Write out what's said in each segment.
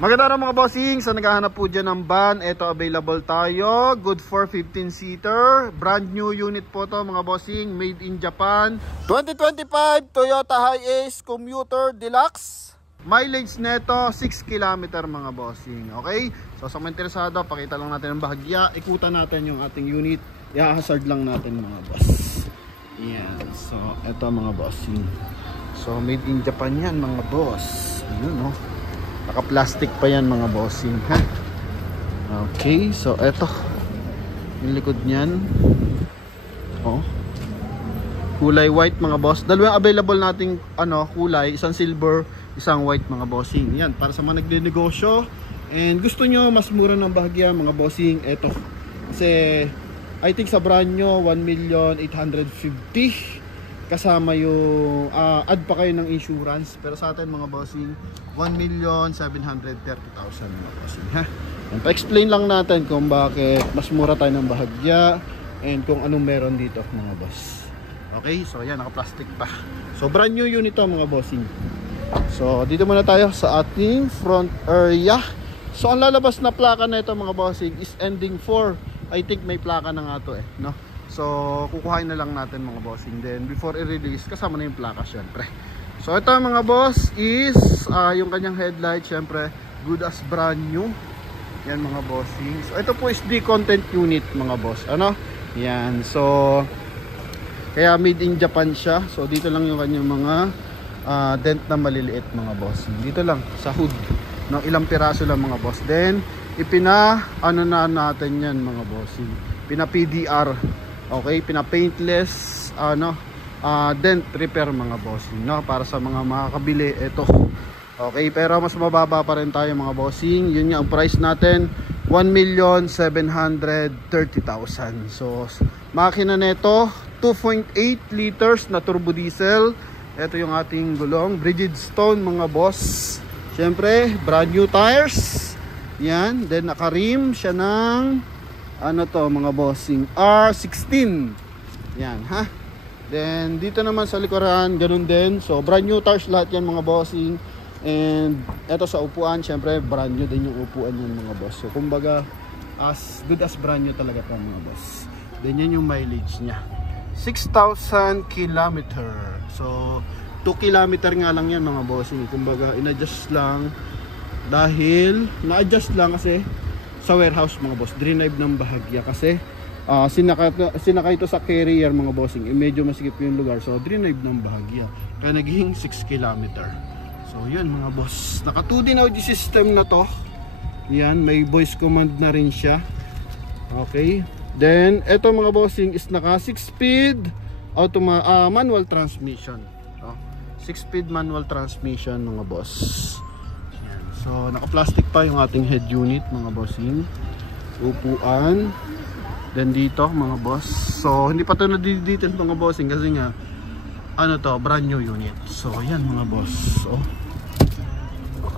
Maganda na mga bossing, sa naghahanap po dyan ng van, ito available tayo, good for 15-seater, brand new unit po to mga bossing, made in Japan, 2025 Toyota Hiace Commuter Deluxe, mileage neto 6 km mga bossing, okay? So sa mga interesado, pakita lang natin ang bahagya, ikutan natin yung ating unit, i-hazard lang natin mga boss. Yan, so ito mga bossing, so made in Japan yan mga boss, yun no. Naka-plastic pa yan mga bossing ha. Okay, so eto yung likod niyan. Oh. Kulay white mga boss. Dalawang available nating kulay, isang silver, isang white mga bossing. Yan para sa mga nagde-negosyo and gusto nyo mas mura ng bahagya mga bossing, eto. Kasi I think sa brand nyo 1,850,000 kasama yung add pa kayo ng insurance, pero sa atin mga bossing 1,730,000 mga bossing ha. And pa-explain lang natin kung bakit mas mura tayo ng bahagya and kung anong meron dito mga boss. Okay, so yan, naka-plastic pa. So brand new unit to mga bossing. So dito muna tayo sa ating front area. So ang lalabas na plaka na ito mga bossing is ending 4. I think may plaka na nga to no. So kukuhain na lang natin mga bossing, then before i-release kasama na yung plaka syempre. So ito mga boss is yung kanyang headlight syempre good as brand new. Yan mga bossing. So ito po is the content unit mga boss. Yan. So kaya made in Japan siya. So dito lang yung kanyang mga dent na maliliit mga bossing. Dito lang sa hood. No, ilang piraso lang mga boss. Then na natin yan mga bossing. Pina PDR. Okay, pina-paintless dent repair mga bossing, no? Para sa mga makakabili ito. Okay, pero mas mababa pa rin tayo mga bossing. Yun nga ang price natin, 1,730,000. So makina nito 2.8 liters na turbo diesel. Ito yung ating gulong, Bridgestone mga boss. Syempre brand new tires. Yan, then naka-rim siya ng mga bossing R16. Yan ha. Then dito naman sa likuran ganun din. So brand new tires lahat yan mga bossing. And eto sa upuan syempre brand new din yung upuan yan mga boss. So kumbaga as good as brand new talaga pa mga boss. Then yan yung mileage nya 6,000 km. So 2 km nga lang yan mga bossing. Kumbaga in-adjust lang dahil na-adjust lang kasi sa warehouse mga boss, drive ng bahagya kasi sinakay ito sa carrier mga bossing, medyo masikip yung lugar, so drive ng bahagya kaya naging 6 km. So yun mga boss, naka 2D na audio system na to. Yan, may voice command na rin siya. Okay, then eto mga bossing is naka 6-speed manual transmission. 6-speed manual transmission mga boss. So naka-plastic pa yung ating head unit mga bossing. Upuan. Then dito mga boss. So hindi pa ito na-detail mga bossing kasi nga brand new unit. So ayan mga boss. So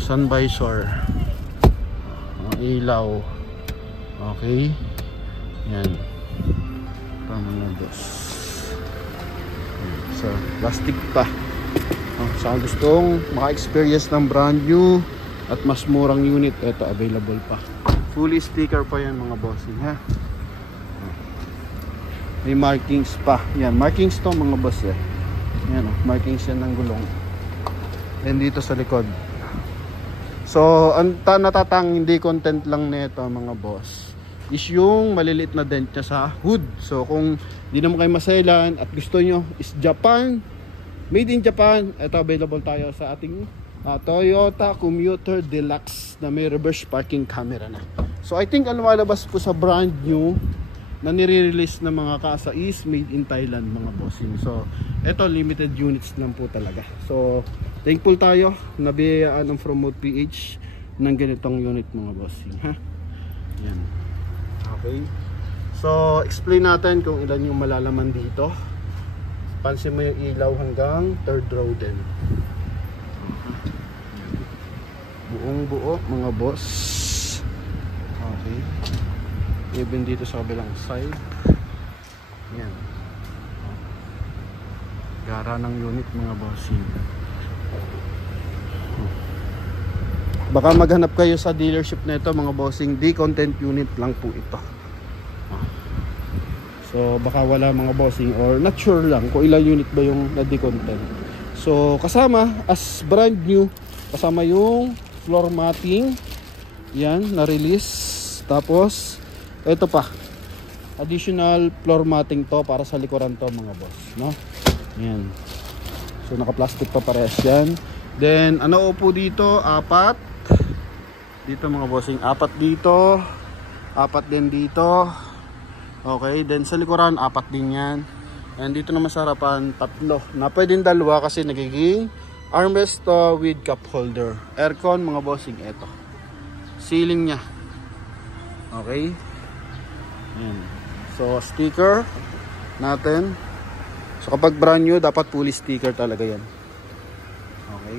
sun visor. Ilaw. Okay. Yan. Ito mga boss. So plastic pa. Sa gustong maka-experience ng brand new at mas murang unit, ito available pa. Fully sticker pa yan mga bossing ha. May markings pa. Yan, markings to mga boss eh. Yan markings yan ng gulong. And dito sa likod. So, ang natatang hindi content lang nito mga boss is yung maliliit na dent niya sa hood. So, kung di naman kayo masailan at gusto nyo is Japan, made in Japan, ito available tayo sa ating Toyota Commuter Deluxe na may reverse parking camera na. So I think ang lumalabas po sa brand new na nire-release ng mga kasa is made in Thailand mga bossing. So ito limited units lang po talaga. So thankful tayo na biyayaan ng From Mode PH ng ganitong unit mga bossing ha. Yan. Okay. So explain natin kung ilan yung malalaman dito. Pansin mo yung ilaw hanggang 3rd row din. Buong buo mga boss. Okay. Even dito sa kabilang side. Yan. Gara ng unit mga bossing. Baka maghanap kayo sa dealership na ito mga bossing, D-content unit lang po ito. So baka wala mga bossing, or not sure lang kung ilang unit ba yung na D-content. So kasama as brand new, kasama yung floor matting, yan na release. Tapos ito pa, additional floor matting to para sa likuran to mga boss, no? Yan. So naka plastic pa parehas yan. Then ano po dito, 4 dito mga bossing, 4 dito, 4 din dito. Okay, then sa likuran 4 din yan. And dito naman sa harapan 3, na pwedeng 2 kasi nagiging armrest to with cup holder. Aircon mga bossing, eto ceiling nya. Okay, yan. So sticker natin, so kapag brand new dapat fully sticker talaga yan. Okay.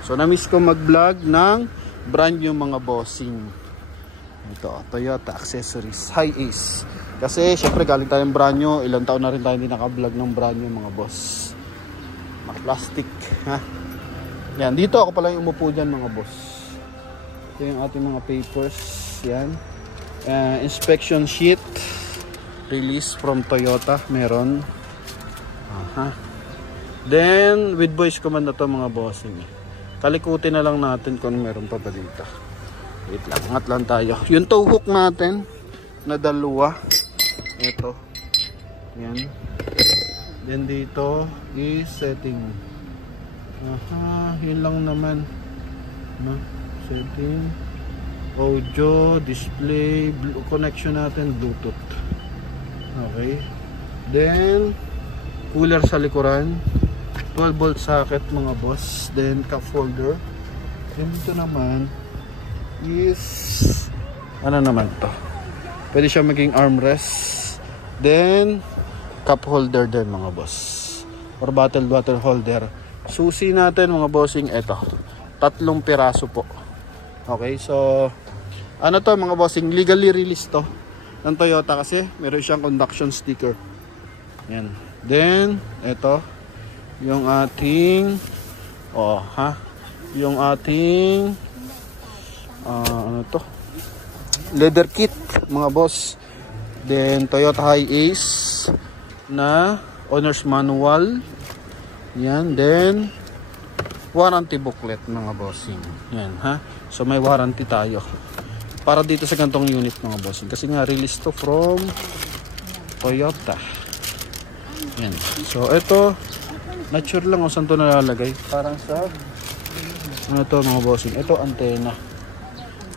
So na-miss ko mag-vlog ng brand new mga bossing. Ito, Toyota accessories high ace. Kasi syempre galing tayong brand new, ilang taon na rin tayo hindi naka-vlog ng brand new mga boss. Mga plastic, ha. Yan, dito ako pala yung umupo dyan mga boss. Ito yung ating mga papers, yan. Inspection sheet release from Toyota, meron. Then with voice command na to mga bossing. Talikutin na lang natin kung meron pa ba dito. Wait lang, angat lang tayo. Yung tow hook natin na 2, ito, yan. Then dito is setting. Yun lang naman, no? Setting, audio, display, connection natin, Bluetooth. Okay. Then cooler sa likuran, 12 volt socket mga boss. Then cup holder. Then dito naman is ano naman to, pwede siya maging armrest. Then cup holder din mga boss, or bottle holder. Susi natin mga bossing, eto 3 piraso po. Okay, so ano to mga bossing, legally released to ng Toyota kasi meron siyang conduction sticker. Yan. Then eto yung ating yung ating ano to, leather kit mga boss. Then Toyota High Ace na owner's manual. Yan. Then warranty booklet mga bossing. Yan, ha. So may warranty tayo para dito sa gantong unit mga bossing, kasi nga release to from Toyota. Yan. So ito, not sure lang kung saan to nalalagay. Parang sa ano to mga bossing, ito antena.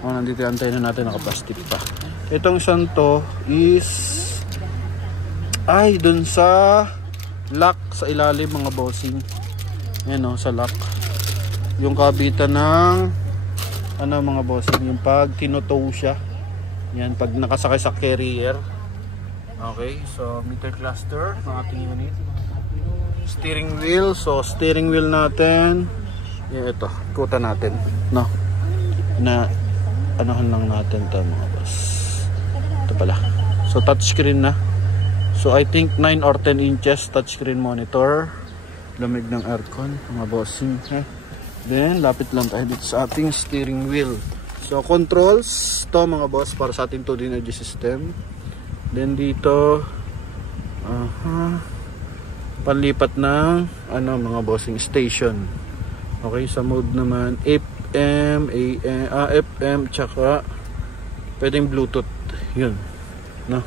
Nandito yung antena natin, naka-plastic pa. Itong isang to is ay dun sa lock sa ilalim mga bossing. Yan o, sa lock. Yung kabitan ng ano mga bossing, yung pag tinotow siya. Yan, pag nakasakay sa carrier. Okay, so meter cluster ng ating unit. Steering wheel, so steering wheel natin, yan, ito, ikutan natin, no, na anuhan lang natin ito mga boss. Ito pala, so touchscreen na. So I think 9 or 10 inches touchscreen monitor. Lamig ng aircon mga bossing, ha? Then lapit lang tayo dito sa ating steering wheel. So controls to mga boss para sa ating 2D energy system. Then dito panlipat ng ano mga bossing station. Okay, sa mode naman FM, AM, FM, tsaka pwedeng Bluetooth, yun, no?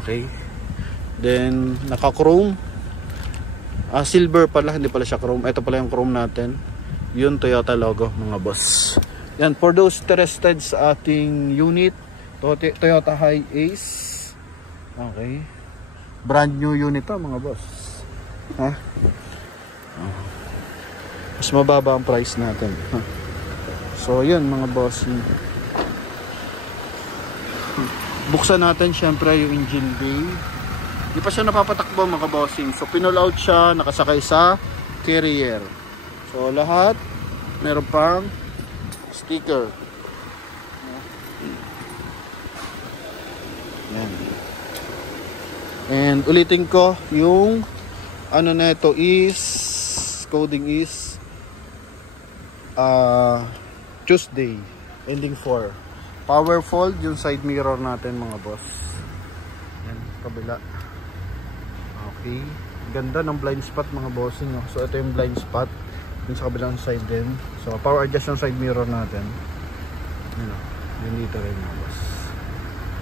Okay. Then naka chrome, silver pala, hindi pala siya chrome. Ito pala yung chrome natin, yun Toyota logo mga boss. Yan, for those interested sa ating unit, Toyota High Ace. Okay, brand new unit to mga boss, ha? Mas mababa ang price natin, ha? So yun mga boss, buksan natin syempre yung engine bay. Di pa siya napapatakbo mga bossing, so pinull out siya, nakasakay sa carrier. So lahat meron pang sticker. Yan. And ulitin ko, yung ano na ito is, coding is Tuesday, ending 4. Power fold yung side mirror natin mga boss. Yan, kabila. Okay. Ganda ng blind spot mga bossing. Oh. So ito yung blind spot. Yung sa kabilang side din. So power adjust yung side mirror natin. Yan, oh. Yun dito rin mga boss.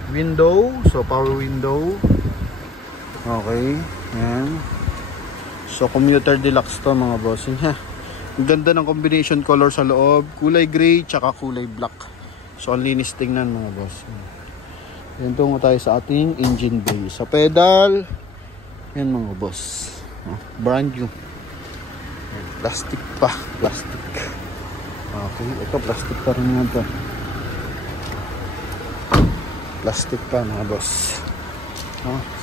Window. So power window. Okay. Yan. So commuter deluxe to mga bossing ha. Ang ganda ng combination color sa loob. Kulay gray tsaka kulay black. So ang linis tingnan mga boss. Yan, tungo tayo sa ating engine bay. Sa pedal. Yan mga boss. Brand new. Yan, plastic pa. Plastic. Okay. Ito plastic pa rin nga to. Plastic pa mga boss.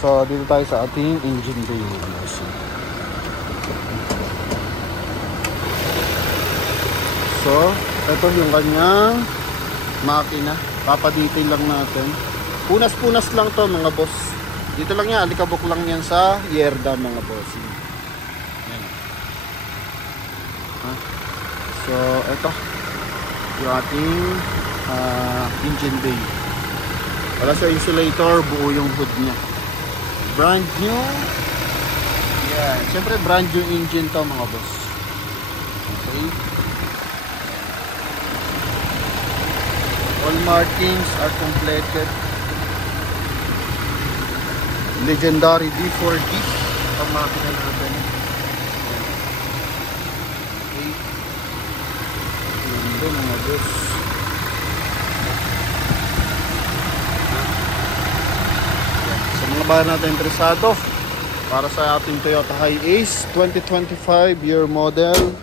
So dito tayo sa ating engine bay mga boss. So, ito yung kanyang makina. Papadetail lang natin. Punas-punas lang to mga boss. Dito lang yan. Alikabok lang yan sa yerda mga boss. Yan. So, ito. Yung ating engine bay. Wala sa insulator. Buo yung hood niya. Brand new. Yeah. Siyempre brand new engine to mga boss. Okay. All markings are completed. Legendary D4D ang makina natin. Okay. Ganda mga boss. Sa mga bahan natin interesado para sa ating Toyota Hiace 2025 year model.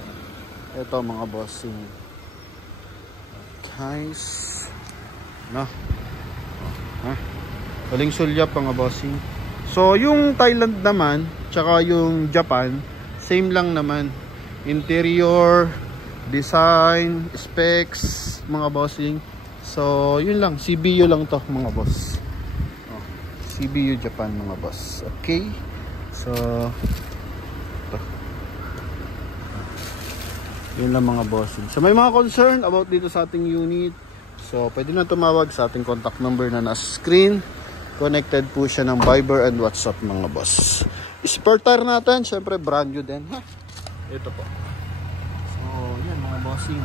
Ito mga bossing. Nice. No. Huling sulyap mga bossing. So yung Thailand naman tsaka yung Japan same lang naman. Interior, design, specs mga bossing. So yun lang, CBU lang to mga boss. CBU Japan mga boss. Okay. So ito. Yun lang mga bossing. So may mga concern about dito sa ating unit. So, pwede na tumawag sa ating contact number na nasa screen. Connected po siya ng Viber and WhatsApp mga boss. Spare tire natin, syempre brand new din. Ha? Ito po. So, yan mga bossing.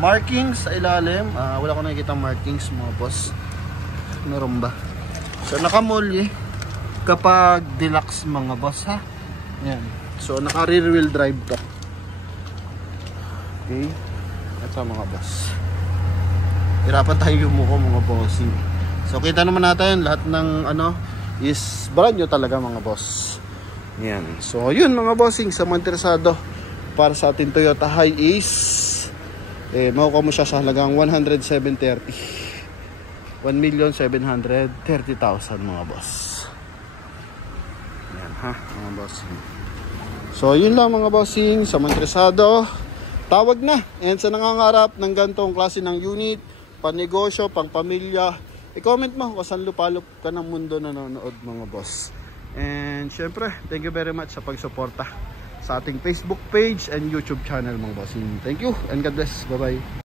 Markings sa ilalim. Wala ko nakikita markings mga boss. Meron ba? So, nakamulye kapag deluxe mga boss ha. Yan. So, naka rear wheel drive to. Okay. Ito mga boss. Hirapan tayo yumuko mga bossing. So kita naman natin lahat ng ano is brand new talaga mga boss. Yan. So yun mga bossing, sa mga interesado para sa ating Toyota Hiace, makukuha mo siya sa halagang 1,730,000 mga boss. Yan ha mga bossing. So yun lang mga bossing, sa mga interesado tawag na. And sa nangangarap ng gantong klase ng unit, panegosyo, pang pamilya, i-comment mo kung saan lupalop ka ng mundo nanonood mga boss. And syempre, thank you very much sa pagsuporta sa ating Facebook page and YouTube channel mga boss. Thank you and God bless. Bye bye.